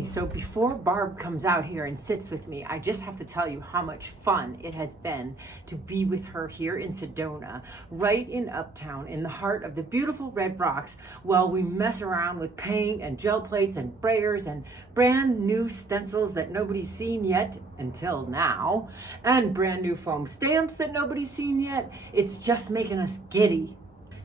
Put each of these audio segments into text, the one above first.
Okay, so before Barb comes out here and sits with me, I just have to tell you how much fun it has been to be with her here in Sedona, right in Uptown, in the heart of the beautiful Red Rocks, while we mess around with paint and gel plates and brayers and brand new stencils that nobody's seen yet until now, and brand new foam stamps that nobody's seen yet. It's just making us giddy.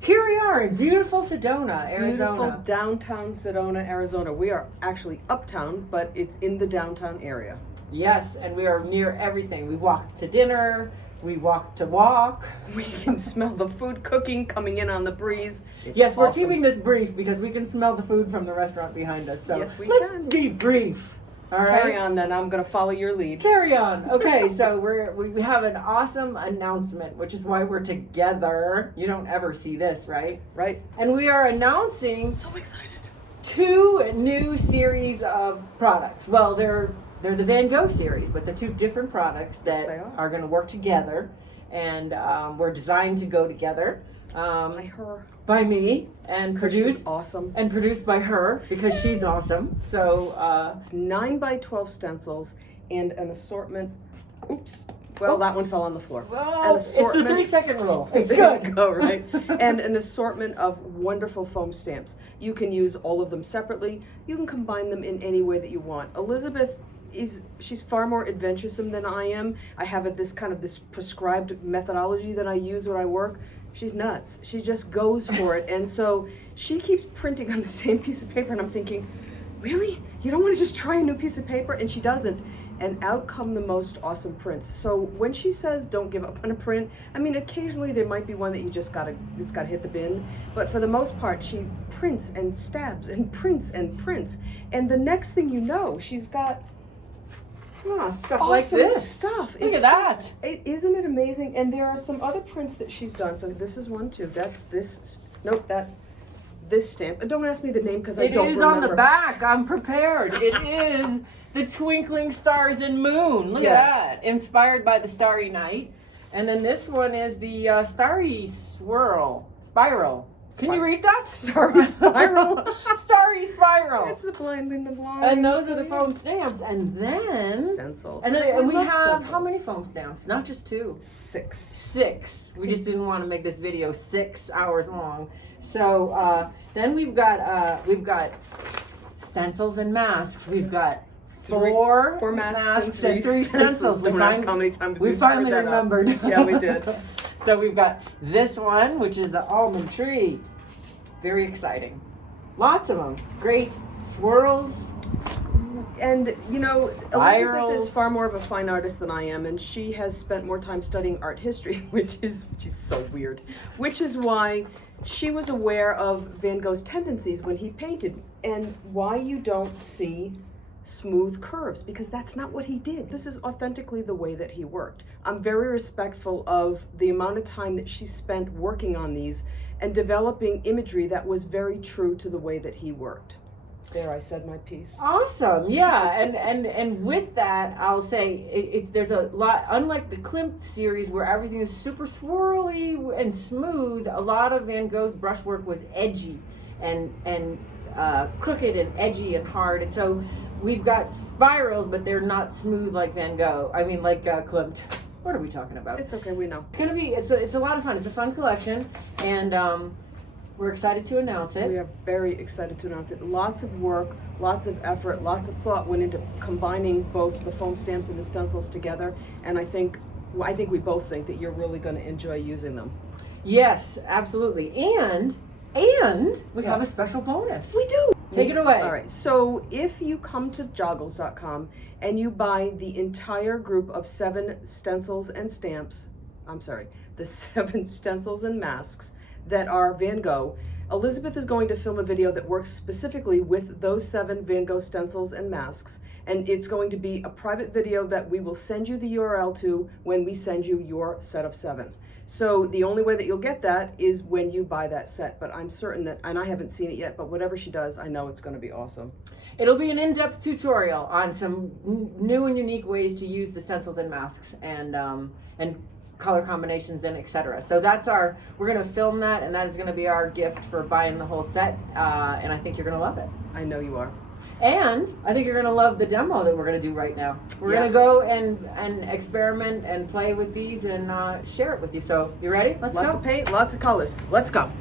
Here we are in beautiful Sedona, Arizona. Beautiful downtown Sedona, Arizona. We are actually uptown, but it's in the downtown area. Yes, and we are near everything. We walked to dinner, we walked to walk. We can smell the food cooking coming in on the breeze. Yes, we're keeping this brief because we can smell the food from the restaurant behind us. So yes, let's be brief. All right. Carry on then. I'm going to follow your lead. Carry on. Okay, so we have an awesome announcement, which is why we're together. You don't ever see this, right? Right. And we are announcing So excited. 2 new series of products. Well, they're the Van Gogh series, but they're 2 different products that Yes, they are going to work together, and we're designed to go together. By her. By me, and produced She's awesome. and produced by her because she's awesome. So 9 by 12 stencils and an assortment. Oops. Well, that one fell on the floor. well, it's the 3-second rule. It's There good. you go, right? And an assortment of wonderful foam stamps. You can use all of them separately. You can combine them in any way that you want. Elizabeth she's far more adventuresome than I am. I have this prescribed methodology that I use when I work. She's nuts. She just goes for it. And so she keeps printing on the same piece of paper, and I'm thinking, really? You don't want to just try a new piece of paper? And she doesn't. And out come the most awesome prints. So when she says don't give up on a print, I mean, occasionally there might be one that you just it's gotta hit the bin. But for the most part, she prints and stabs and prints and prints. And the next thing you know, she's got Stuff awesome like this. stuff. Look at that. Isn't it amazing? And there are some other prints that she's done. So this is one too. That's this. Nope, that's this stamp. And don't ask me the name because I don't remember. It is on the back. I'm prepared. It is the Twinkling Stars and Moon. Look Yes. at that. Inspired by the Starry Night. And then this one is the Starry Spiral. Can you read that? Starry Spiral. Starry Spiral. It's the blind in the blind. And those are the foam stamps. And then Stencils. and we love have stencils. how many foam stamps? Not just 2. 6. 6. We just didn't want to make this video 6 hours long. So then we've got Stencils and Masks. We've got 4 masks and 3 stencils. Don't ask how many times we finally screwed that up. remembered. Yeah, we did. So we've got this one, which is the almond tree. Very exciting. Lots of them. Great swirls. And you know, Spirals. Elizabeth is far more of a fine artist than I am, and she has spent more time studying art history, which is so weird. Which is why she was aware of Van Gogh's tendencies when he painted, and why you don't see smooth curves, because that's not what he did. This is authentically the way that he worked. I'm very respectful of the amount of time that she spent working on these and developing imagery that was very true to the way that he worked. There, I said my piece. Awesome, yeah, and with that, I'll say there's a lot. Unlike the Klimt series, where everything is super swirly and smooth, a lot of Van Gogh's brushwork was edgy and crooked and edgy and hard, and so we've got spirals, but they're not smooth like Van Gogh. I mean, like Klimt. What are we talking about? It's okay, we know. It's gonna be. It's a lot of fun. It's a fun collection, and we're excited to announce it. We are very excited to announce it. Lots of work, lots of effort, lots of thought went into combining both the foam stamps and the stencils together, and I think we both think that you're really going to enjoy using them. Yes, absolutely, and we have a special bonus. We do. Take it away. All right. So if you come to joggles.com and you buy the entire group of 7 stencils and stamps, the 7 stencils and masks that are Van Gogh, Elizabeth is going to film a video that works specifically with those 7 Van Gogh stencils and masks. And it's going to be a private video that we will send you the URL to when we send you your set of 7. So the only way that you'll get that is when you buy that set. But I'm certain that, and I haven't seen it yet, but whatever she does, I know it's going to be awesome. It'll be an in-depth tutorial on some new and unique ways to use the stencils and masks and color combinations and etc. So we're going to film that, and that is going to be our gift for buying the whole set, and I think you're going to love it. I know you are. And I think you're gonna love the demo that we're gonna do right now. We're gonna go and experiment and play with these and share it with you. So you ready? Let's go. Lots of paint, lots of colors. Let's go.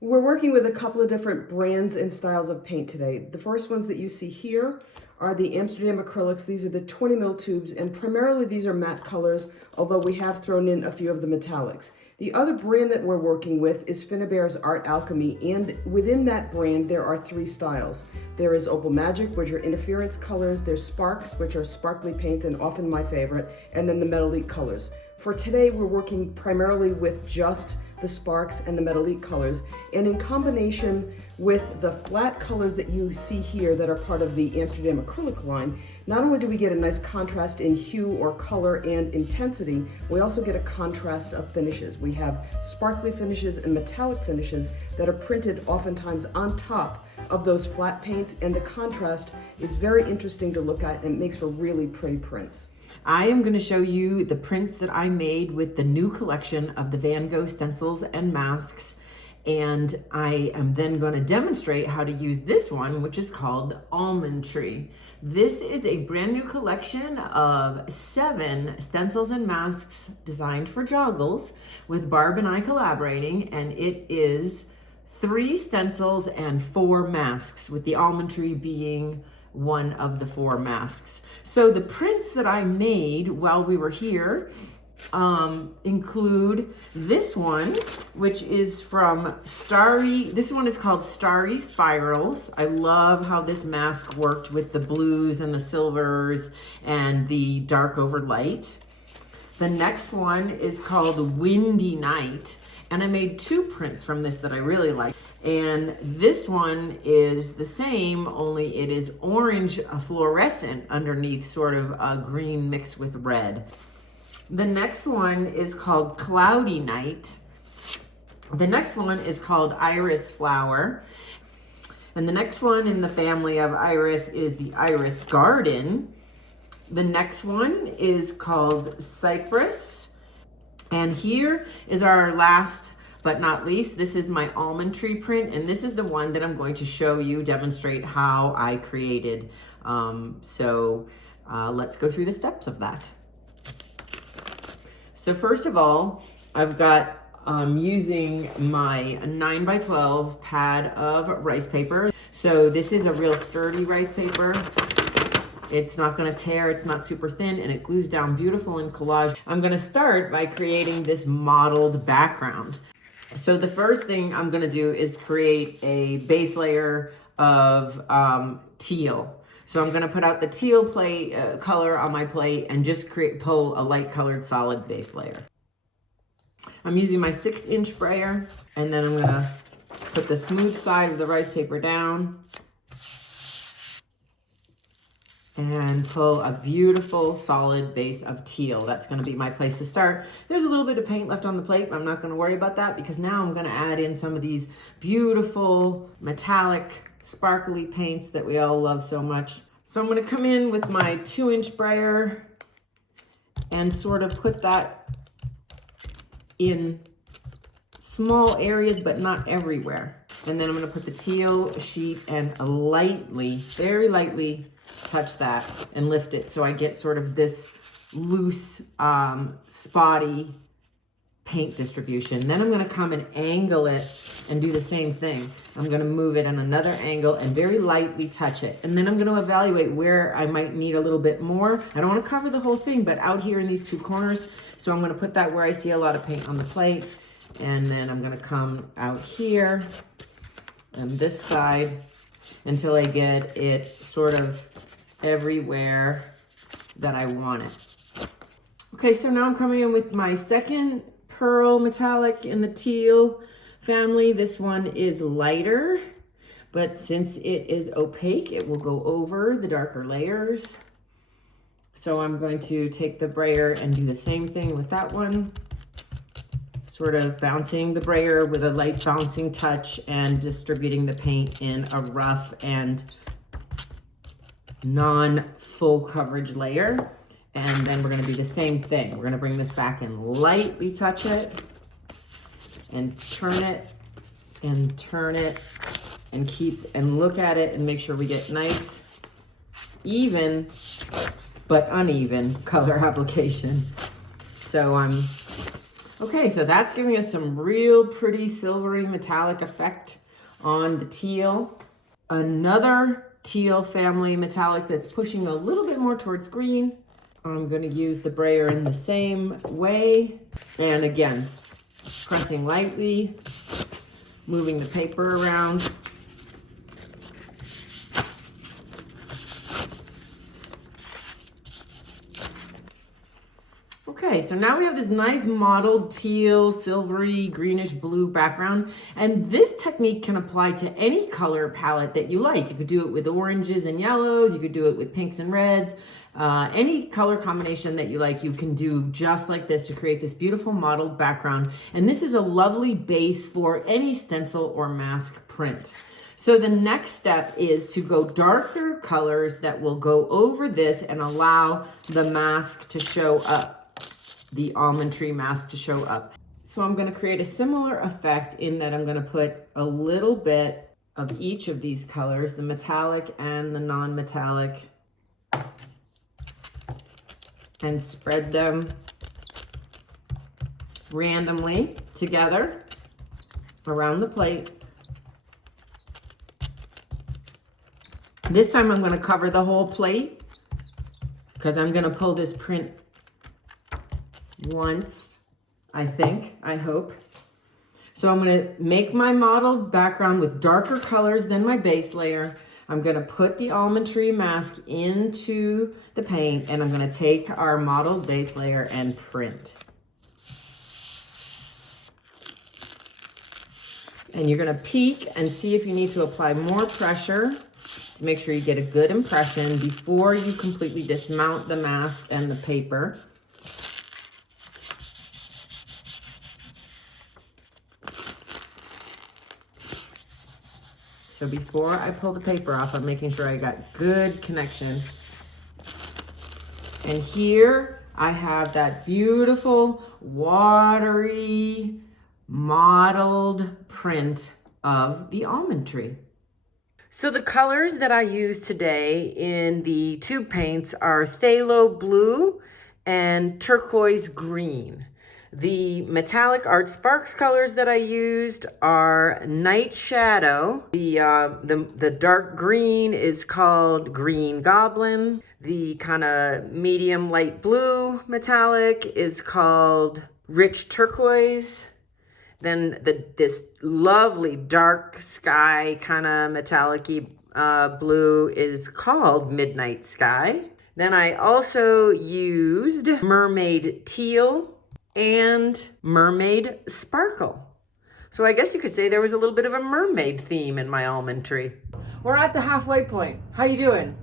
We're working with a couple of different brands and styles of paint today. The first ones that you see here are the Amsterdam acrylics. These are the 20 ml tubes, and primarily these are matte colors, although we have thrown in a few of the metallics. The other brand that we're working with is Finnabair's Art Alchemy, and within that brand there are 3 styles. There is Opal Magic, which are interference colors, there's Sparks, which are sparkly paints and often my favorite, and then the Metallique colors. For today we're working primarily with just the Sparks and the Metallique colors, and in combination with the flat colors that you see here that are part of the Amsterdam acrylic line, not only do we get a nice contrast in hue or color and intensity, we also get a contrast of finishes. We have sparkly finishes and metallic finishes that are printed oftentimes on top of those flat paints, and the contrast is very interesting to look at and it makes for really pretty prints. I am going to show you the prints that I made with the new collection of the Van Gogh Stencils and Masks, and I am then going to demonstrate how to use this one, which is called Almond Tree. This is a brand new collection of 7 stencils and masks designed for joggles with Barb and I collaborating, and it is 3 stencils and 4 masks, with the almond tree being one of the 4 masks. So the prints that I made while we were here include this one, which is from Starry. This one is called Starry Spirals. I love how this mask worked with the blues and the silvers and the dark over light. The next one is called Windy Night, and I made 2 prints from this that I really like. And this one is the same, only it is orange fluorescent underneath, sort of a green mixed with red. The next one is called Cloudy Night. The next one is called Iris Flower. And the next one in the family of iris is the Iris Garden. The next one is called Cypress. And here is our last but not least, this is my almond tree print, and this is the one that I'm going to show you, demonstrate how I created. Let's go through the steps of that. So first of all, I've got using my 9x12 pad of rice paper. So this is a real sturdy rice paper. It's not gonna tear, it's not super thin, and it glues down beautiful in collage. I'm gonna start by creating this modeled background. So the first thing I'm gonna do is create a base layer of teal. So I'm gonna put out the teal color on my plate and just pull a light colored solid base layer. I'm using my 6-inch sprayer, and then I'm gonna put the smooth side of the rice paper down and pull a beautiful solid base of teal. That's gonna be my place to start. There's a little bit of paint left on the plate, but I'm not gonna worry about that because now I'm gonna add in some of these beautiful metallic sparkly paints that we all love so much. So I'm gonna come in with my 2-inch sprayer and sort of put that in small areas, but not everywhere. And then I'm gonna put the teal sheet and lightly, very lightly, touch that and lift it so I get sort of this loose, spotty paint distribution. Then I'm gonna come and angle it and do the same thing. I'm gonna move it in another angle and very lightly touch it. And then I'm gonna evaluate where I might need a little bit more. I don't wanna cover the whole thing, but out here in these 2 corners. So I'm gonna put that where I see a lot of paint on the plate. And then I'm gonna come out here and this side until I get it sort of everywhere that I want it. Okay, so now I'm coming in with my second pearl metallic in the teal family. This one is lighter, but since it is opaque, it will go over the darker layers. So I'm going to take the brayer and do the same thing with that one. Sort of bouncing the brayer with a light bouncing touch and distributing the paint in a rough and non-full coverage layer. And then we're gonna do the same thing. We're gonna bring this back and lightly touch it and turn it and turn it and look at it and make sure we get nice, even, but uneven color application. So okay, so that's giving us some real pretty silvery metallic effect on the teal. Another teal family metallic that's pushing a little bit more towards green. I'm going to use the brayer in the same way. And again, pressing lightly, moving the paper around. Okay, so now we have this nice mottled teal, silvery, greenish blue background, and this technique can apply to any color palette that you like. You could do it with oranges and yellows, you could do it with pinks and reds, any color combination that you like, you can do just like this to create this beautiful mottled background. And this is a lovely base for any stencil or mask print. So the next step is to go darker colors that will go over this and allow the mask to show up. The almond tree mask to show up. So I'm going to create a similar effect in that I'm going to put a little bit of each of these colors, the metallic and the non-metallic, and spread them randomly together around the plate. This time I'm going to cover the whole plate because I'm going to pull this print once, I hope. So I'm going to make my mottled background with darker colors than my base layer. I'm going to put the almond tree mask into the paint, and I'm going to take our mottled base layer and print. And you're going to peek and see if you need to apply more pressure to make sure you get a good impression before you completely dismount the mask and the paper. So before I pull the paper off, I'm making sure I got good connection. And here I have that beautiful, watery, mottled print of the almond tree. So the colors that I use today in the tube paints are phthalo blue and turquoise green. The metallic Art Sparks colors that I used are Night Shadow. The dark green is called Green Goblin. The kind of medium light blue metallic is called Rich Turquoise. Then this lovely dark sky kind of metallic-y blue is called Midnight Sky. Then I also used Mermaid Teal and Mermaid Sparkle. So I guess you could say there was a little bit of a mermaid theme in my almond tree. We're at the halfway point. How you doing?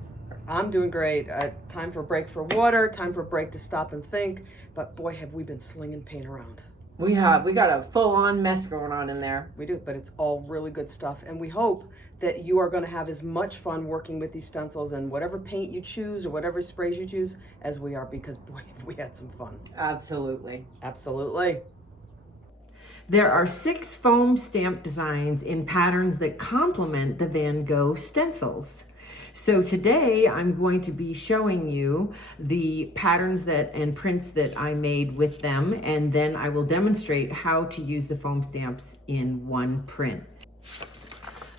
I'm doing great. Time for a break for water, time for a break to stop and think. But boy, have we been slinging paint around. We got a full-on mess going on in there. We do, but it's all really good stuff. And we hope that you are going to have as much fun working with these stencils and whatever paint you choose or whatever sprays you choose as we are, because boy, have we had some fun. Absolutely. Absolutely. There are 6 foam stamp designs in patterns that complement the Van Gogh stencils. So today I'm going to be showing you the patterns and prints that I made with them, and then I will demonstrate how to use the foam stamps in one print.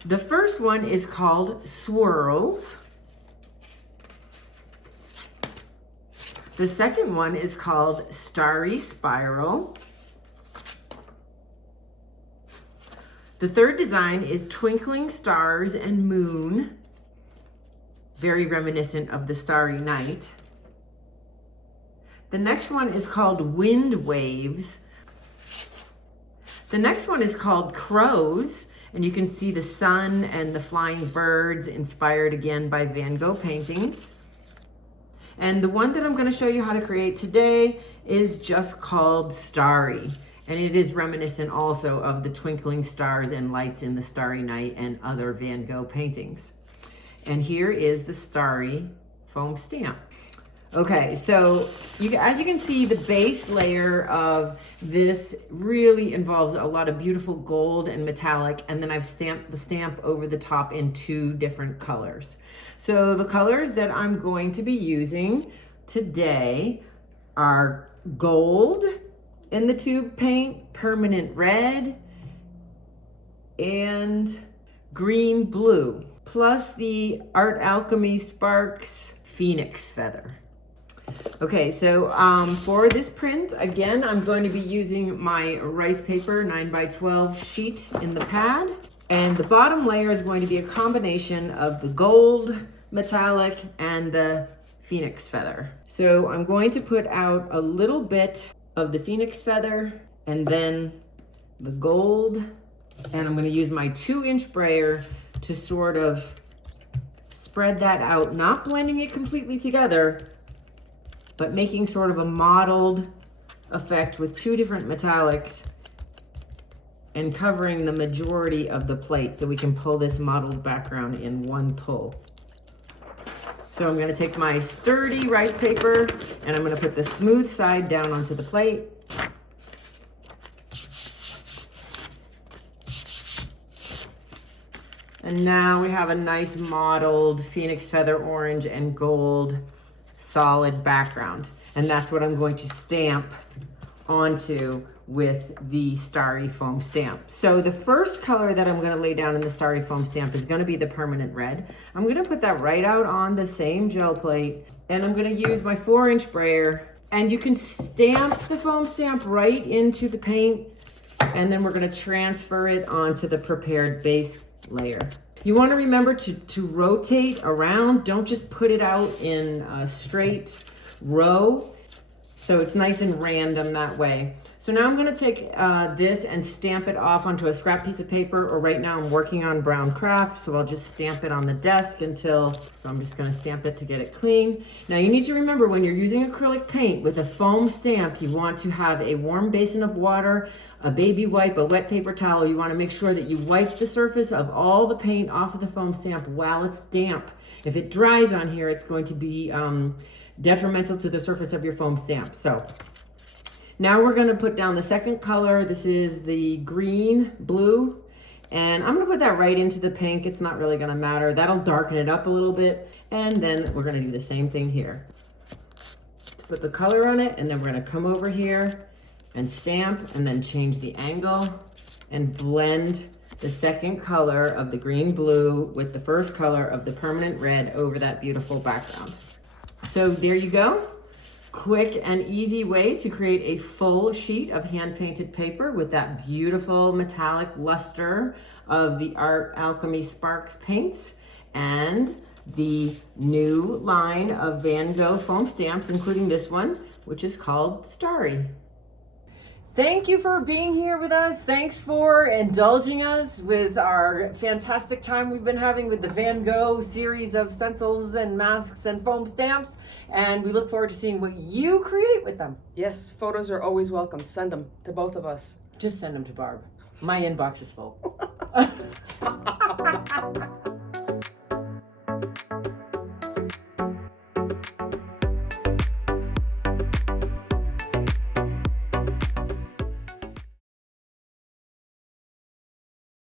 The first one is called Swirls. The second one is called Starry Spiral. The third design is Twinkling Stars and Moon, very reminiscent of the Starry Night. The next one is called Wind Waves. The next one is called Crows, and you can see the sun and the flying birds inspired again by Van Gogh paintings. And the one that I'm going to show you how to create today is just called Starry. And it is reminiscent also of the twinkling stars and lights in the Starry Night and other Van Gogh paintings. And here is the Starry foam stamp. Okay, so as you can see, the base layer of this really involves a lot of beautiful gold and metallic, and then I've stamped the stamp over the top in 2 different colors. So the colors that I'm going to be using today are gold in the tube paint, permanent red, and green blue, plus the Art Alchemy Sparks Phoenix Feather. Okay, so for this print, again, I'm going to be using my rice paper 9x12 sheet in the pad. And the bottom layer is going to be a combination of the gold, metallic, and the Phoenix Feather. So I'm going to put out a little bit of the Phoenix Feather and then the gold. And I'm going to use my 2-inch brayer to sort of spread that out, not blending it completely together, but making sort of a mottled effect with 2 different metallics and covering the majority of the plate so we can pull this mottled background in one pull. So I'm gonna take my sturdy rice paper and I'm gonna put the smooth side down onto the plate. And now we have a nice mottled Phoenix Feather orange and gold solid background. And that's what I'm going to stamp onto with the Starry foam stamp. So the first color that I'm going to lay down in the Starry foam stamp is going to be the permanent red. I'm going to put that right out on the same gel plate, and I'm going to use my 4-inch brayer, and you can stamp the foam stamp right into the paint, and then we're going to transfer it onto the prepared base layer. You want to remember to rotate around. Don't just put it out in a straight row. So it's nice and random that way. So now I'm going to take this and stamp it off onto a scrap piece of paper, or right now I'm working on brown craft, so I'll just stamp it on the desk so I'm just going to stamp it to get it clean. Now you need to remember, when you're using acrylic paint with a foam stamp, you want to have a warm basin of water, a baby wipe, a wet paper towel. You want to make sure that you wipe the surface of all the paint off of the foam stamp while it's damp. If it dries on here, it's going to be detrimental to the surface of your foam stamp. So now we're going to put down the second color. This is the green blue, and I'm going to put that right into the pink. It's not really going to matter. That'll darken it up a little bit, and then we're going to do the same thing here. Put the color on it, and then we're going to come over here and stamp, and then change the angle and blend the second color of the green blue with the first color of the permanent red over that beautiful background. So there you go. Quick and easy way to create a full sheet of hand-painted paper with that beautiful metallic luster of the Art Alchemy Sparks paints and the new line of Van Gogh foam stamps, including this one, which is called Starry. Thank you for being here with us. Thanks for indulging us with our fantastic time we've been having with the Van Gogh series of stencils and masks and foam stamps. And we look forward to seeing what you create with them. Yes, photos are always welcome. Send them to both of us. Just send them to Barb. My inbox is full.